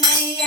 ไม่อย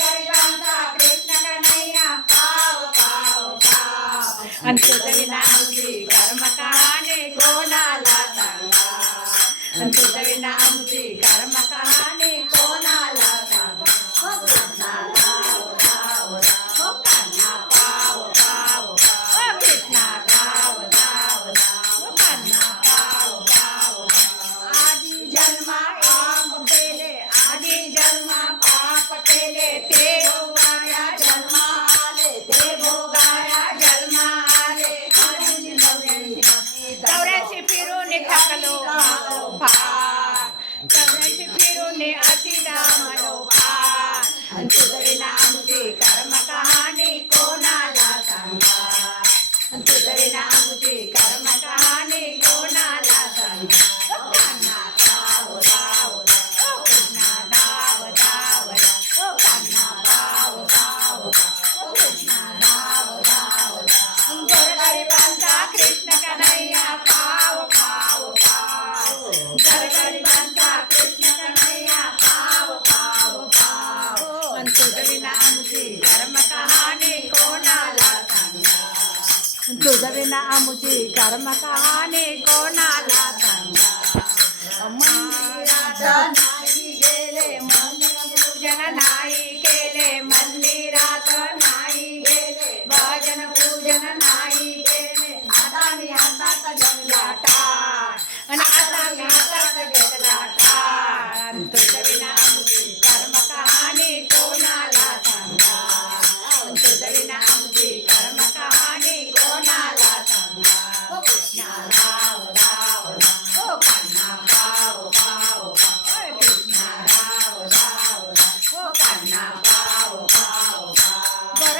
Thank you. तुझविना आमुची कर्म कहाणी कोणाला सांगा मंदिरात नाही गेले मंदिर पूजन नाही केले मंदिरा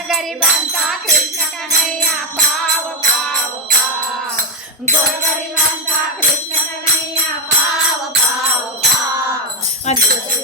गोरगरिबांचा कृष्ण कन्हैया पाव पाव पाव गोरगरिबांचा कृष्ण कन्हैया पाव पाव पाव